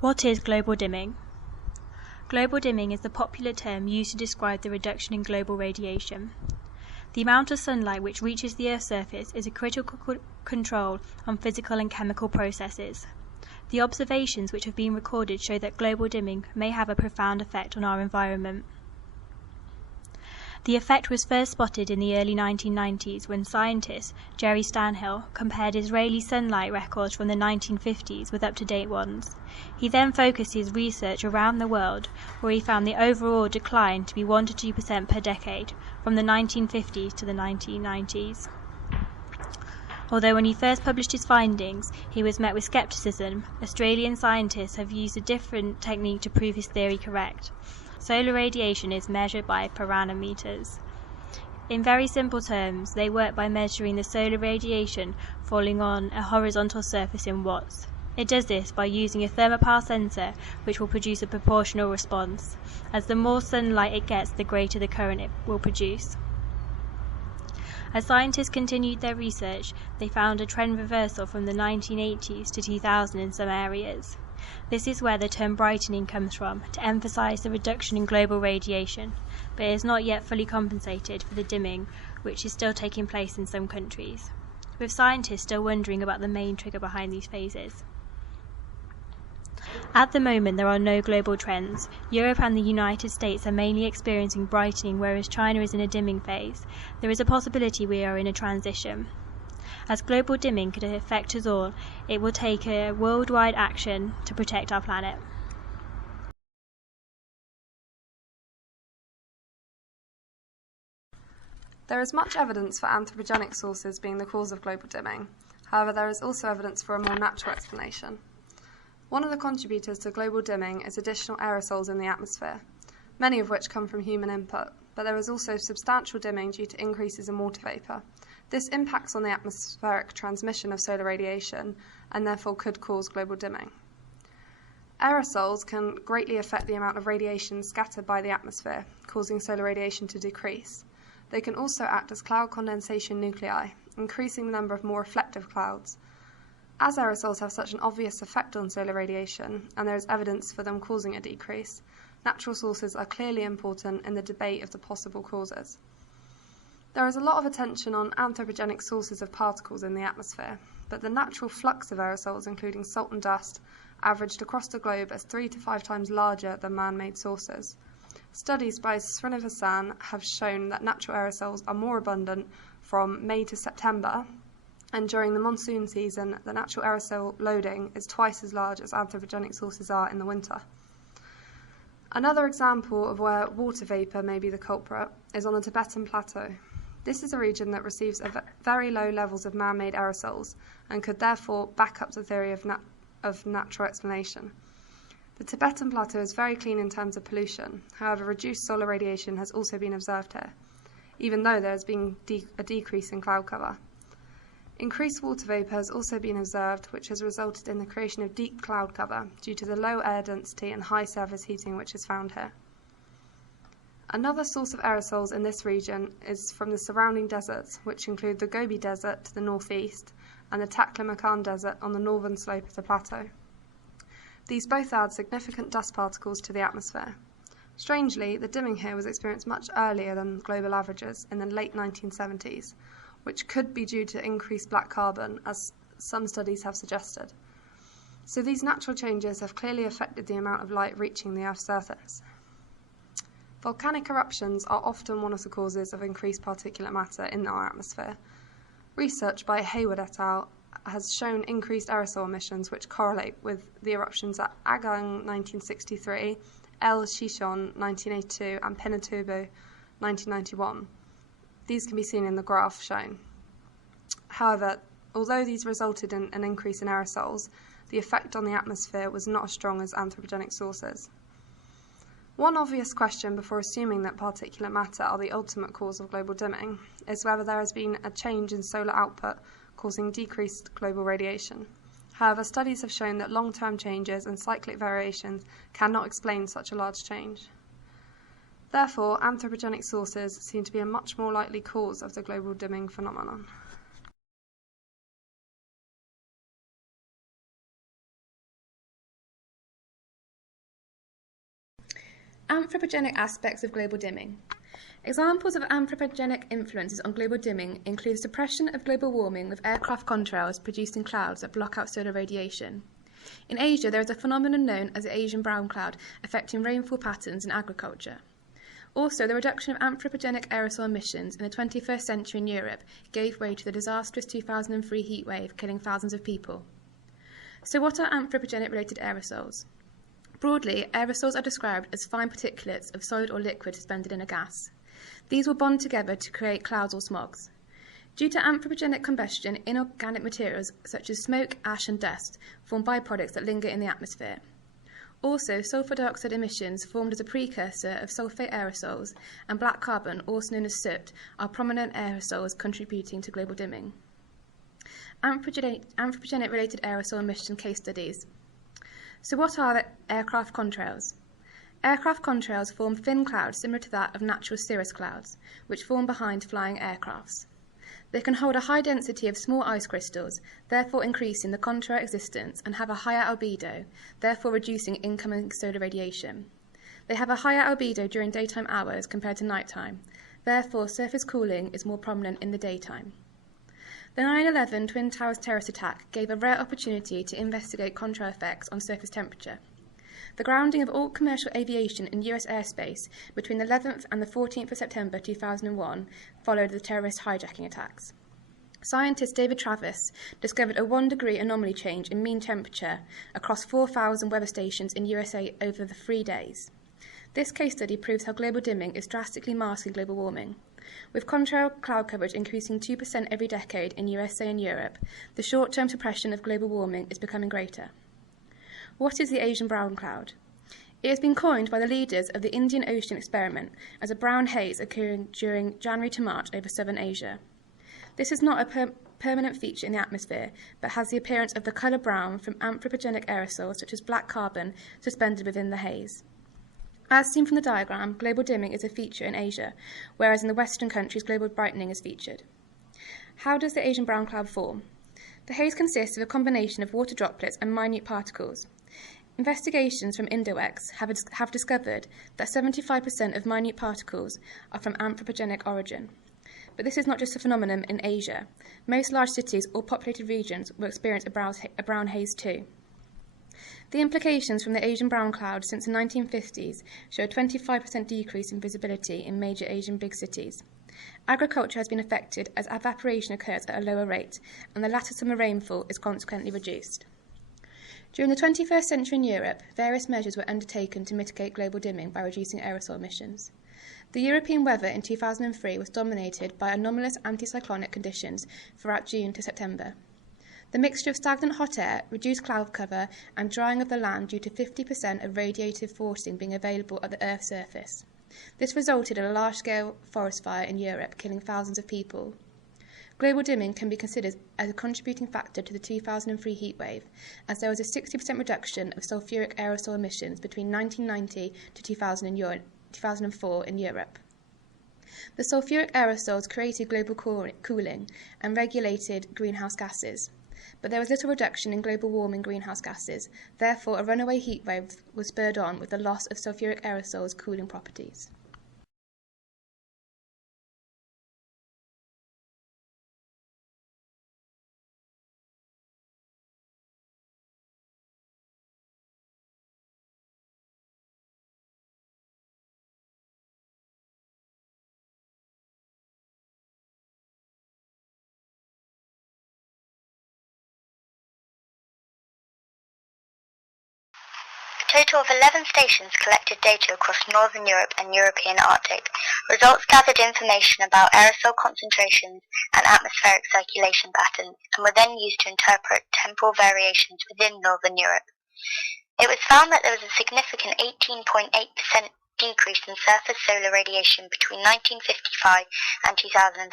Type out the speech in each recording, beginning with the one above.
What is global dimming? Global dimming is the popular term used to describe the reduction in global radiation. The amount of sunlight which reaches the Earth's surface is a critical control on physical and chemical processes. The observations which have been recorded show that global dimming may have a profound effect on our environment. The effect was first spotted in the early 1990s when scientist Jerry Stanhill compared Israeli sunlight records from the 1950s with up-to-date ones. He then focused his research around the world, where he found the overall decline to be 1 to 2% per decade, from the 1950s to the 1990s. Although when he first published his findings, he was met with skepticism, Australian scientists have used a different technique to prove his theory correct. Solar radiation is measured by parameters. In very simple terms, they work by measuring the solar radiation falling on a horizontal surface in watts. It does this by using a thermopile sensor, which will produce a proportional response. As the more sunlight it gets, the greater the current it will produce. As scientists continued their research, they found a trend reversal from the 1980s to 2000 in some areas. This is where the term brightening comes from, to emphasize the reduction in global radiation, but it is not yet fully compensated for the dimming which is still taking place in some countries, with scientists still wondering about the main trigger behind these phases. At the moment, there are no global trends. Europe and the United States are mainly experiencing brightening, whereas China is in a dimming phase. There is a possibility we are in a transition. As global dimming could affect us all, it will take a worldwide action to protect our planet. There is much evidence for anthropogenic sources being the cause of global dimming. However, there is also evidence for a more natural explanation. One of the contributors to global dimming is additional aerosols in the atmosphere, many of which come from human input, but there is also substantial dimming due to increases in water vapour. This impacts on the atmospheric transmission of solar radiation and therefore could cause global dimming. Aerosols can greatly affect the amount of radiation scattered by the atmosphere, causing solar radiation to decrease. They can also act as cloud condensation nuclei, increasing the number of more reflective clouds. As aerosols have such an obvious effect on solar radiation, and there is evidence for them causing a decrease, natural sources are clearly important in the debate of the possible causes. There is a lot of attention on anthropogenic sources of particles in the atmosphere, but the natural flux of aerosols, including salt and dust, averaged across the globe as 3 to 5 times larger than man-made sources. Studies by Srinivasan have shown that natural aerosols are more abundant from May to September, and during the monsoon season, the natural aerosol loading is twice as large as anthropogenic sources are in the winter. Another example of where water vapour may be the culprit is on the Tibetan Plateau. This is a region that receives very low levels of man-made aerosols and could therefore back up the theory of natural explanation. The Tibetan Plateau is very clean in terms of pollution. However, reduced solar radiation has also been observed here, even though there has been a decrease in cloud cover. Increased water vapour has also been observed, which has resulted in the creation of deep cloud cover due to the low air density and high surface heating which is found here. Another source of aerosols in this region is from the surrounding deserts, which include the Gobi Desert to the northeast and the Taklamakan Desert on the northern slope of the plateau. These both add significant dust particles to the atmosphere. Strangely, the dimming here was experienced much earlier than global averages in the late 1970s, which could be due to increased black carbon, as some studies have suggested. So these natural changes have clearly affected the amount of light reaching the Earth's surface. Volcanic eruptions are often one of the causes of increased particulate matter in our atmosphere. Research by Hayward et al. Has shown increased aerosol emissions which correlate with the eruptions at Agang 1963, El Shishon 1982 and Pinatubo 1991. These can be seen in the graph shown. However, although these resulted in an increase in aerosols, the effect on the atmosphere was not as strong as anthropogenic sources. One obvious question before assuming that particulate matter are the ultimate cause of global dimming is whether there has been a change in solar output causing decreased global radiation. However, studies have shown that long-term changes and cyclic variations cannot explain such a large change. Therefore, anthropogenic sources seem to be a much more likely cause of the global dimming phenomenon. Anthropogenic aspects of global dimming. Examples of anthropogenic influences on global dimming include suppression of global warming with aircraft contrails producing clouds that block out solar radiation. In Asia, there is a phenomenon known as the Asian brown cloud affecting rainfall patterns in agriculture. Also, the reduction of anthropogenic aerosol emissions in the 21st century in Europe gave way to the disastrous 2003 heatwave, killing thousands of people. So what are anthropogenic-related aerosols? Broadly, aerosols are described as fine particulates of solid or liquid suspended in a gas. These will bond together to create clouds or smogs. Due to anthropogenic combustion, inorganic materials such as smoke, ash and dust form byproducts that linger in the atmosphere. Also, sulfur dioxide emissions formed as a precursor of sulfate aerosols and black carbon, also known as soot, are prominent aerosols contributing to global dimming. Anthropogenic-related aerosol emission case studies. So what are aircraft contrails? Aircraft contrails form thin clouds similar to that of natural cirrus clouds, which form behind flying aircrafts. They can hold a high density of small ice crystals, therefore increasing the contrail existence, and have a higher albedo, therefore reducing incoming solar radiation. They have a higher albedo during daytime hours compared to nighttime, therefore surface cooling is more prominent in the daytime. The 9/11 Twin Towers terrorist attack gave a rare opportunity to investigate contrail effects on surface temperature. The grounding of all commercial aviation in US airspace between the 11th and the 14th of September 2001 followed the terrorist hijacking attacks. Scientist David Travis discovered a 1-degree anomaly change in mean temperature across 4,000 weather stations in USA over the 3 days. This case study proves how global dimming is drastically masking global warming. With contrail cloud coverage increasing 2% every decade in USA and Europe, the short-term suppression of global warming is becoming greater. What is the Asian brown cloud? It has been coined by the leaders of the Indian Ocean experiment as a brown haze occurring during January to March over southern Asia. This is not a permanent feature in the atmosphere, but has the appearance of the colour brown from anthropogenic aerosols such as black carbon suspended within the haze. As seen from the diagram, global dimming is a feature in Asia, whereas in the Western countries global brightening is featured. How does the Asian brown cloud form? The haze consists of a combination of water droplets and minute particles. Investigations from Indox have discovered that 75% of minute particles are from anthropogenic origin. But this is not just a phenomenon in Asia. Most large cities or populated regions will experience a brown haze too. The implications from the Asian brown cloud since the 1950s show a 25% decrease in visibility in major Asian big cities. Agriculture has been affected as evaporation occurs at a lower rate, and the latter summer rainfall is consequently reduced. During the 21st century in Europe, various measures were undertaken to mitigate global dimming by reducing aerosol emissions. The European weather in 2003 was dominated by anomalous anticyclonic conditions throughout June to September. The mixture of stagnant hot air, reduced cloud cover, and drying of the land due to 50% of radiative forcing being available at the Earth's surface. This resulted in a large-scale forest fire in Europe, killing thousands of people. Global dimming can be considered as a contributing factor to the 2003 heatwave, as there was a 60% reduction of sulfuric aerosol emissions between 1990 to 2004 in Europe. The sulfuric aerosols created global cooling and regulated greenhouse gases, but there was little reduction in global warming greenhouse gases. Therefore, a runaway heatwave was spurred on with the loss of sulfuric aerosols' cooling properties. A total of 11 stations collected data across Northern Europe and European Arctic. Results gathered information about aerosol concentrations and atmospheric circulation patterns, and were then used to interpret temporal variations within Northern Europe. It was found that there was a significant 18.8% decrease in surface solar radiation between 1955 and 2003.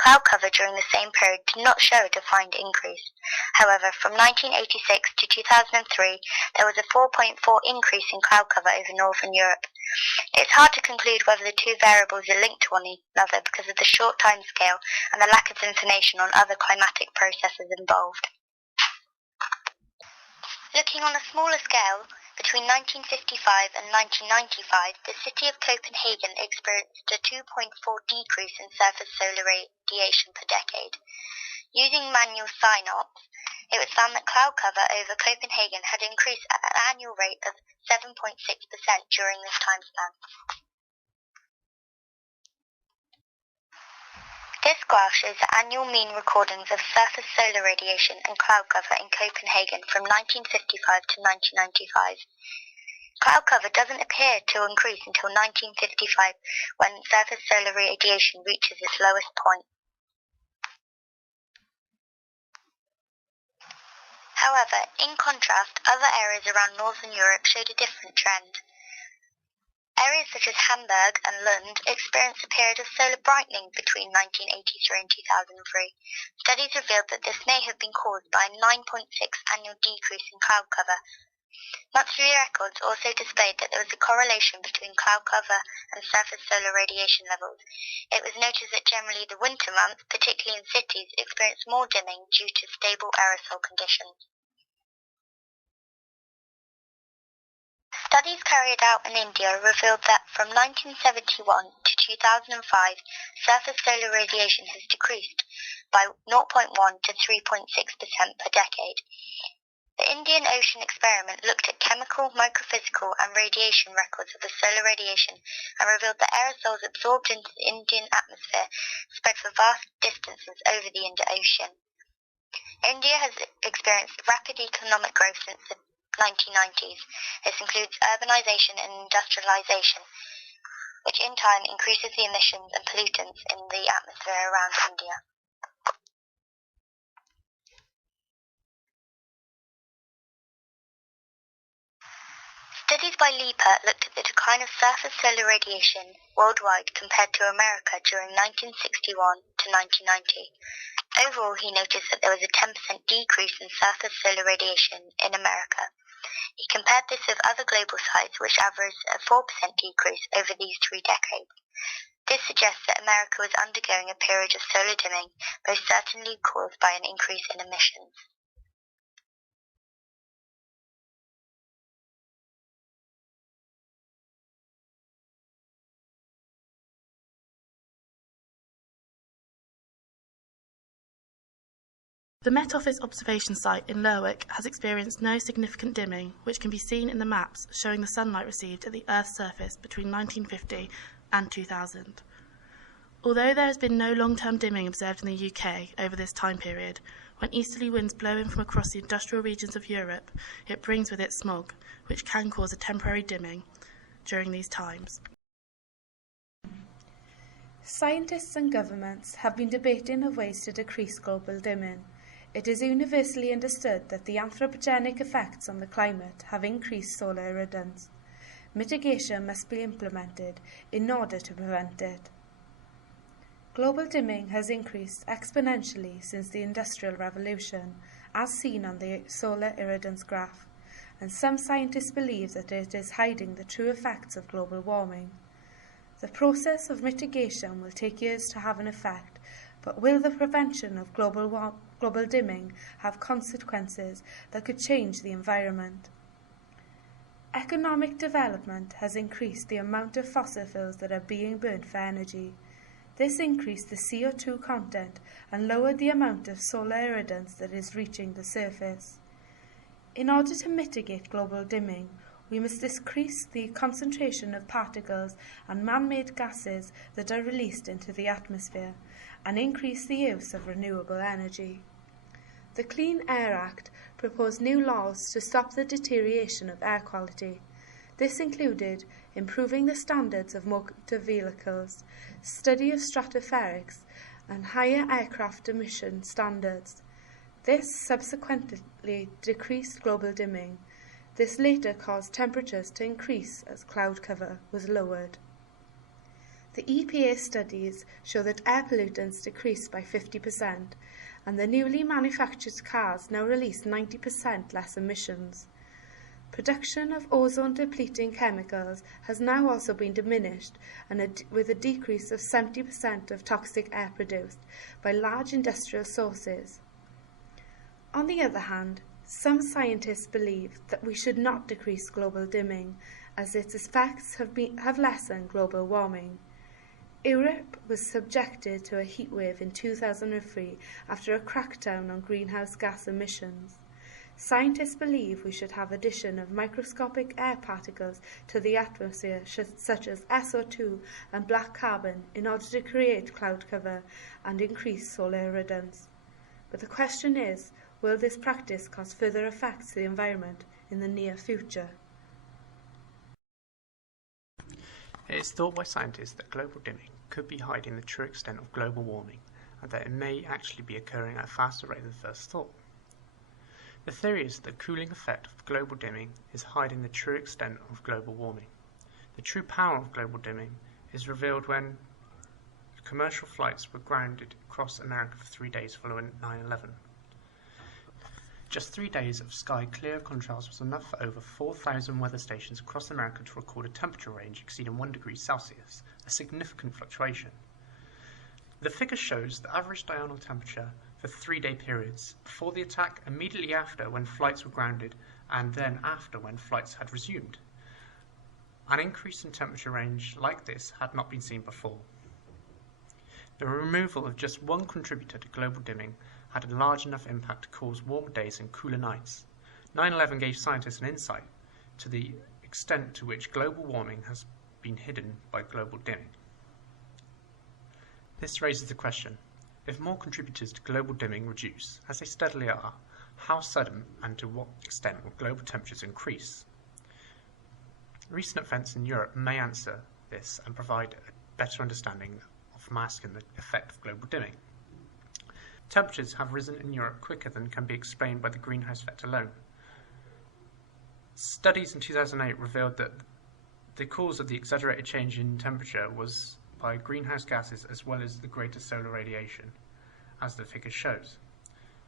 Cloud cover during the same period did not show a defined increase. However, from 1986 to 2003, there was a 4.4% increase in cloud cover over Northern Europe. It's hard to conclude whether the two variables are linked to one another because of the short time scale and the lack of information on other climatic processes involved. Looking on a smaller scale, the Between 1955 and 1995, the city of Copenhagen experienced a 2.4 decrease in surface solar radiation per decade. Using manual sign-offs, it was found that cloud cover over Copenhagen had increased at an annual rate of 7.6% during this time span. This graph shows the annual mean recordings of surface solar radiation and cloud cover in Copenhagen from 1955 to 1995. Cloud cover doesn't appear to increase until 1955, when surface solar radiation reaches its lowest point. However, in contrast, other areas around Northern Europe showed a different trend. Areas such as Hamburg and Lund experienced a period of solar brightening between 1983 and 2003. Studies revealed that this may have been caused by a 9.6 annual decrease in cloud cover. Monthly records also displayed that there was a correlation between cloud cover and surface solar radiation levels. It was noticed that generally the winter months, particularly in cities, experienced more dimming due to stable aerosol conditions. Studies carried out in India revealed that from 1971 to 2005, surface solar radiation has decreased by 0.1 to 3.6% per decade. The Indian Ocean experiment looked at chemical, microphysical and radiation records of the solar radiation and revealed that aerosols absorbed into the Indian atmosphere spread for vast distances over the Indian Ocean. India has experienced rapid economic growth since the 1990s. This includes urbanization and industrialization, which in time increases the emissions and pollutants in the atmosphere around India. Studies by Liepert looked at the decline of surface solar radiation worldwide compared to America during 1961 to 1990. Overall, he noticed that there was a 10% decrease in surface solar radiation in America. He compared this with other global sites, which averaged a 4% decrease over these 3 decades. This suggests that America was undergoing a period of solar dimming, most certainly caused by an increase in emissions. The Met Office observation site in Lerwick has experienced no significant dimming, which can be seen in the maps showing the sunlight received at the Earth's surface between 1950 and 2000. Although there has been no long-term dimming observed in the UK over this time period, when easterly winds blow in from across the industrial regions of Europe, it brings with it smog, which can cause a temporary dimming during these times. Scientists and governments have been debating of ways to decrease global dimming. It is universally understood that the anthropogenic effects on the climate have increased solar irradiance. Mitigation must be implemented in order to prevent it. Global dimming has increased exponentially since the Industrial Revolution, as seen on the solar irradiance graph, and some scientists believe that it is hiding the true effects of global warming. The process of mitigation will take years to have an effect, but will the prevention of global dimming have consequences that could change the environment? Economic development has increased the amount of fossil fuels that are being burnt for energy. This increased the CO2 content and lowered the amount of solar irradiance that is reaching the surface. In order to mitigate global dimming, we must decrease the concentration of particles and man-made gases that are released into the atmosphere and increase the use of renewable energy. The Clean Air Act proposed new laws to stop the deterioration of air quality. This included improving the standards of motor vehicles, study of stratospherics, and higher aircraft emission standards. This subsequently decreased global dimming. This later caused temperatures to increase as cloud cover was lowered. The EPA studies show that air pollutants decreased by 50%, and the newly manufactured cars now release 90% less emissions. Production of ozone-depleting chemicals has now also been diminished, and with a decrease of 70% of toxic air produced by large industrial sources. On the other hand, Some scientists believe that we should not decrease global dimming, as its effects have lessened global warming. Europe was subjected to a heatwave in 2003 after a crackdown on greenhouse gas emissions. Scientists believe we should have addition of microscopic air particles to the atmosphere, such as SO2 and black carbon, in order to create cloud cover and increase solar irradiance. But the question is, will this practice cause further effects to the environment in the near future? It is thought by scientists that global dimming could be hiding the true extent of global warming, and that it may actually be occurring at a faster rate than first thought. The theory is that the cooling effect of global dimming is hiding the true extent of global warming. The true power of global dimming is revealed when commercial flights were grounded across America for 3 days following 9/11. Just 3 days of sky clear contrast was enough for over 4,000 weather stations across America to record a temperature range exceeding 1 degree Celsius, a significant fluctuation. The figure shows the average diurnal temperature for 3-day periods, before the attack, immediately after when flights were grounded, and then after when flights had resumed. An increase in temperature range like this had not been seen before. The removal of just one contributor to global dimming had a large enough impact to cause warmer days and cooler nights. 9/11 gave scientists an insight to the extent to which global warming has been hidden by global dimming. This raises the question, if more contributors to global dimming reduce, as they steadily are, how sudden and to what extent will global temperatures increase? Recent events in Europe may answer this and provide a better understanding of masking the effect of global dimming. Temperatures have risen in Europe quicker than can be explained by the greenhouse effect alone. Studies in 2008 revealed that the cause of the exaggerated change in temperature was by greenhouse gases as well as the greater solar radiation, as the figure shows.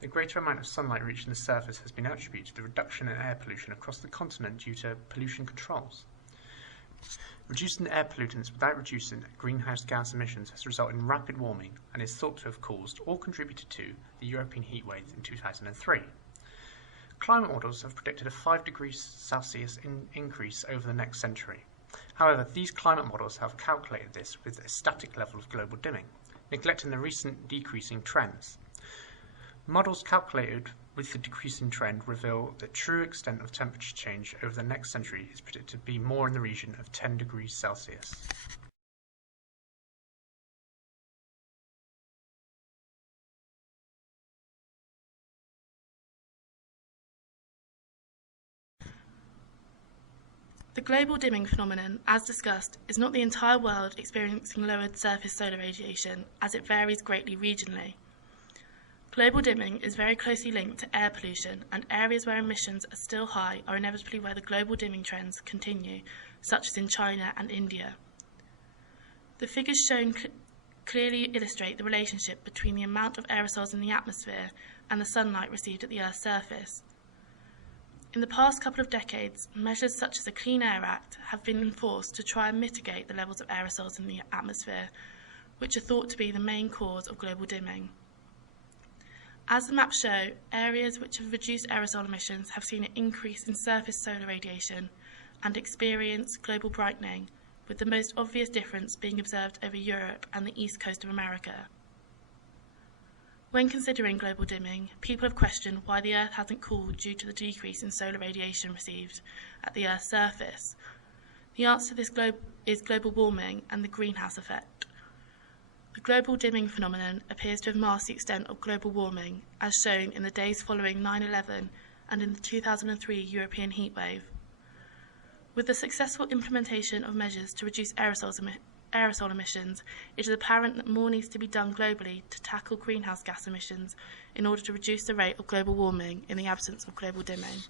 The greater amount of sunlight reaching the surface has been attributed to the reduction in air pollution across the continent due to pollution controls. Reducing air pollutants without reducing greenhouse gas emissions has resulted in rapid warming and is thought to have caused or contributed to the European heatwave in 2003. Climate models have predicted a 5 degrees Celsius increase over the next century. However, these climate models have calculated this with a static level of global dimming, neglecting the recent decreasing trends. Models calculated with the decreasing trend reveal the true extent of temperature change over the next century is predicted to be more in the region of 10 degrees Celsius. The global dimming phenomenon, as discussed, is not the entire world experiencing lowered surface solar radiation, as it varies greatly regionally. Global dimming is very closely linked to air pollution, and areas where emissions are still high are inevitably where the global dimming trends continue, such as in China and India. The figures shown clearly illustrate the relationship between the amount of aerosols in the atmosphere and the sunlight received at the Earth's surface. In the past couple of decades, measures such as the Clean Air Act have been enforced to try and mitigate the levels of aerosols in the atmosphere, which are thought to be the main cause of global dimming. As the maps show, areas which have reduced aerosol emissions have seen an increase in surface solar radiation and experienced global brightening, with the most obvious difference being observed over Europe and the east coast of America. When considering global dimming, people have questioned why the Earth hasn't cooled due to the decrease in solar radiation received at the Earth's surface. The answer to this is global warming and the greenhouse effect. The global dimming phenomenon appears to have masked the extent of global warming, as shown in the days following 9/11 and in the 2003 European heatwave. With the successful implementation of measures to reduce aerosol emissions, it is apparent that more needs to be done globally to tackle greenhouse gas emissions in order to reduce the rate of global warming in the absence of global dimming.